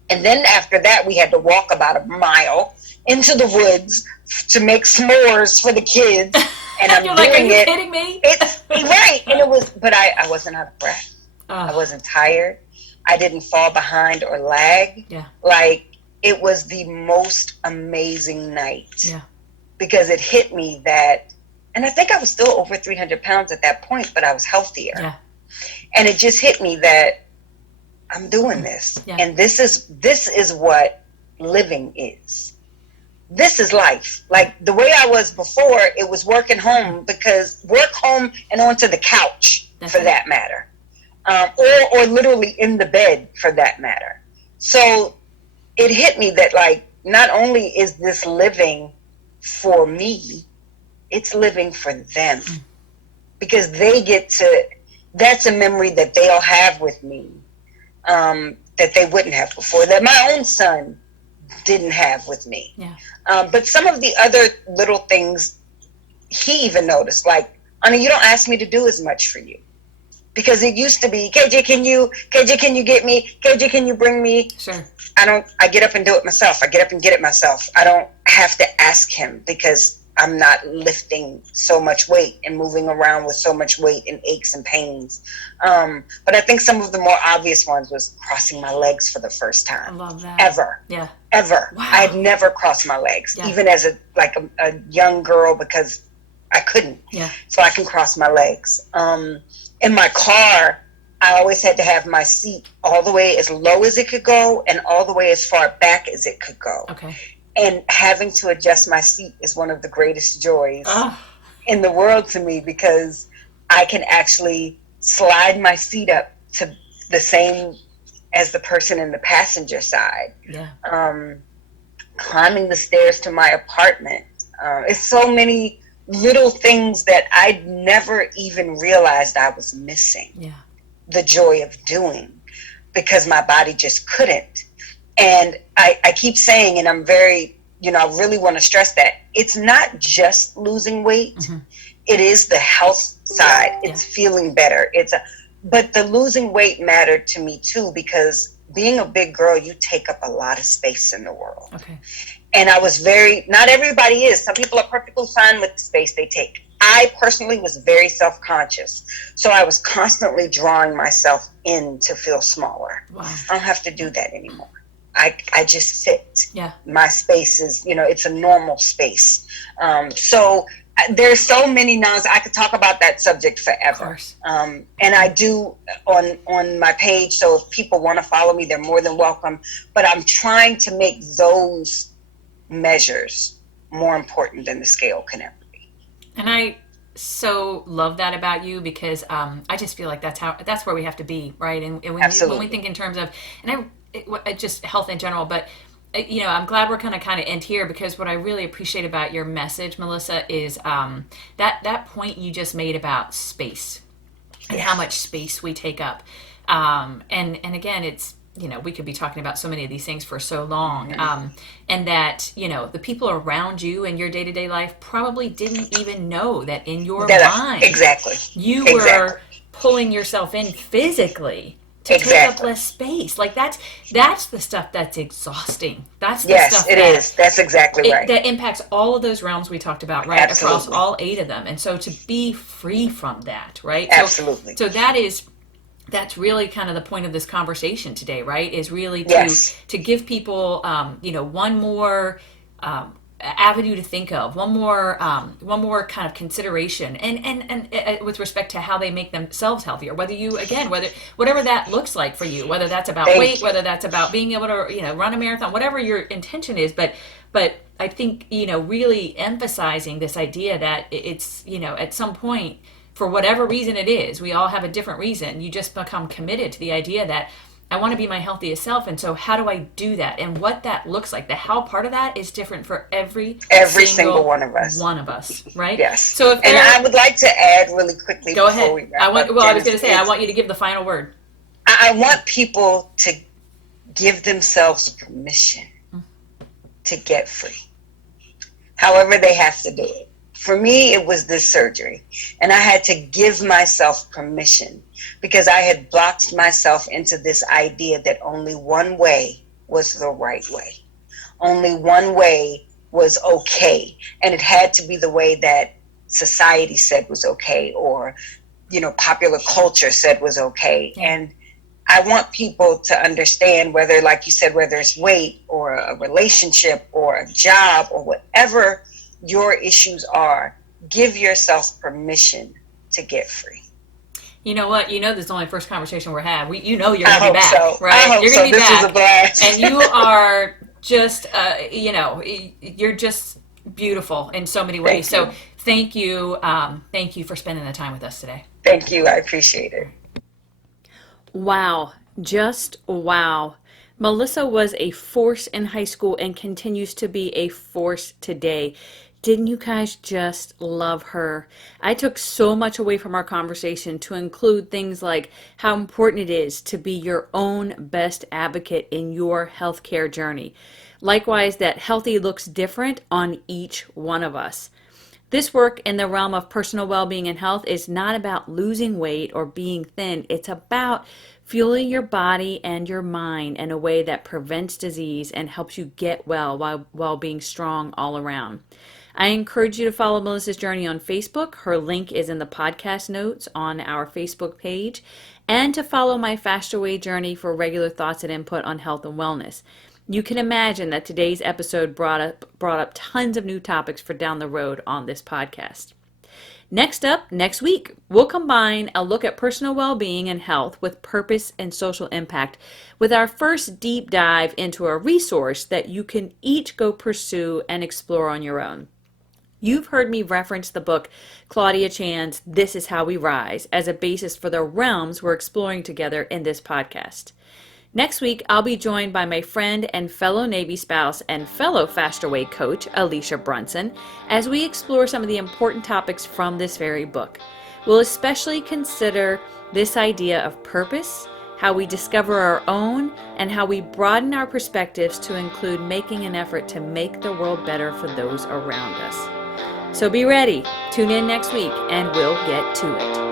And then after that, we had to walk about a mile into the woods to make s'mores for the kids. And I'm You're doing like, are you it. kidding me? It's right. And it was, but I wasn't out of breath. Oh. I wasn't tired. I didn't fall behind or lag. Yeah. Like, it was the most amazing night. Yeah. Because it hit me that, and I think I was still over 300 pounds at that point, but I was healthier. Yeah. And it just hit me that I'm doing this. Yeah. And this is what living is. This is life. Like the way I was before, it was working home, because work home and onto the couch. That's for it. that matter. Or literally in the bed for that matter. So it hit me that, like, not only is this living for me, it's living for them. Because they get to, that's a memory that they'll have with me, that they wouldn't have before, that my own son didn't have with me. Yeah. But some of the other little things he even noticed, like, Anna, you don't ask me to do as much for you. Because it used to be, KJ, can you get me? KJ, can you bring me? Sure. I get up and do it myself. I get up and get it myself. I don't have to ask him, because I'm not lifting so much weight and moving around with so much weight and aches and pains. But I think some of the more obvious ones was crossing my legs for the first time. I love that. Ever. Yeah. Ever. Wow. I had never crossed my legs, Yeah. even as a young girl, because I couldn't. Yeah. So I can cross my legs. In my car, I always had to have my seat all the way as low as it could go and all the way as far back as it could go. Okay. And having to adjust my seat is one of the greatest joys in the world to me, because I can actually slide my seat up to the same as the person in the passenger side. Yeah. Climbing the stairs to my apartment. It's so many little things that I never even realized I was missing. Yeah. The joy of doing, because my body just couldn't. And I keep saying, and I'm very, I really want to stress that it's not just losing weight. Mm-hmm. It is the health side. It's feeling better. But the losing weight mattered to me too, because being a big girl, you take up a lot of space in the world. Okay. And I was not everybody is. Some people are perfectly fine with the space they take. I personally was very self-conscious. So I was constantly drawing myself in to feel smaller. Wow. I don't have to do that anymore. I just fit. Yeah. My space is, it's a normal space. So there's so many nouns. I could talk about that subject forever. Of course. And I do on my page. So if people want to follow me, they're more than welcome. But I'm trying to make those measures more important than the scale can ever be. And I so love that about you, because I just feel like that's where we have to be, right? And when we think in terms of, just health in general, but I'm glad we're going to kind of end here, because what I really appreciate about your message, Melissa, is that point you just made about space and how much space we take up. And again, it's, we could be talking about so many of these things for so long. And that, the people around you in your day-to-day life probably didn't even know that in your mind, you were pulling yourself in physically to take up less space. Like that's the stuff that's exhausting. That's the stuff is. That's exactly right. That impacts all of those realms we talked about, right? Absolutely. Across all 8 of them. And so to be free from that, right? Absolutely. So that's really kind of the point of this conversation today, right? Is really to give people, one more avenue to think of, one more kind of consideration, and with respect to how they make themselves healthier. Whatever that looks like for you, whether that's about weight, whether that's about being able to run a marathon, whatever your intention is, but I think really emphasizing this idea that it's at some point, for whatever reason it is, we all have a different reason. You just become committed to the idea that I want to be my healthiest self, and so how do I do that? And what that looks like, the how part of that is different for every single one of us, right? Yes. So and I would like to add really quickly. Go ahead. I was going to say, I want you to give the final word. I want people to give themselves permission to get free, however they have to do it. For me, it was this surgery, and I had to give myself permission, because I had blocked myself into this idea that only one way was the right way. Only one way was okay. And it had to be the way that society said was okay, or, popular culture said was okay. And I want people to understand, whether, like you said, whether it's weight or a relationship or a job or whatever your issues are, give yourself permission to get free. You know what? This is only the first conversation we're having. You're going to be back, right? I hope you're going to be this back. Was a blast. And you are just, you're just beautiful in so many ways. So thank you. Thank you for spending the time with us today. Thank you. I appreciate it. Wow. Just wow. Melissa was a force in high school and continues to be a force today. Didn't you guys just love her? I took so much away from our conversation, to include things like how important it is to be your own best advocate in your healthcare journey. Likewise, that healthy looks different on each one of us. This work in the realm of personal well-being and health is not about losing weight or being thin. It's about fueling your body and your mind in a way that prevents disease and helps you get well while being strong all around. I encourage you to follow Melissa's journey on Facebook. Her link is in the podcast notes on our Facebook page. And to follow my Faster Way journey for regular thoughts and input on health and wellness. You can imagine that today's episode brought up tons of new topics for down the road on this podcast. Next up, next week, we'll combine a look at personal well-being and health with purpose and social impact with our first deep dive into a resource that you can each go pursue and explore on your own. You've heard me reference the book Claudia Chan's This Is How We Rise as a basis for the realms we're exploring together in this podcast. Next week, I'll be joined by my friend and fellow Navy spouse and fellow Faster Way coach, Alicia Brunson, as we explore some of the important topics from this very book. We'll especially consider this idea of purpose, how we discover our own, and how we broaden our perspectives to include making an effort to make the world better for those around us. So be ready, tune in next week, and we'll get to it.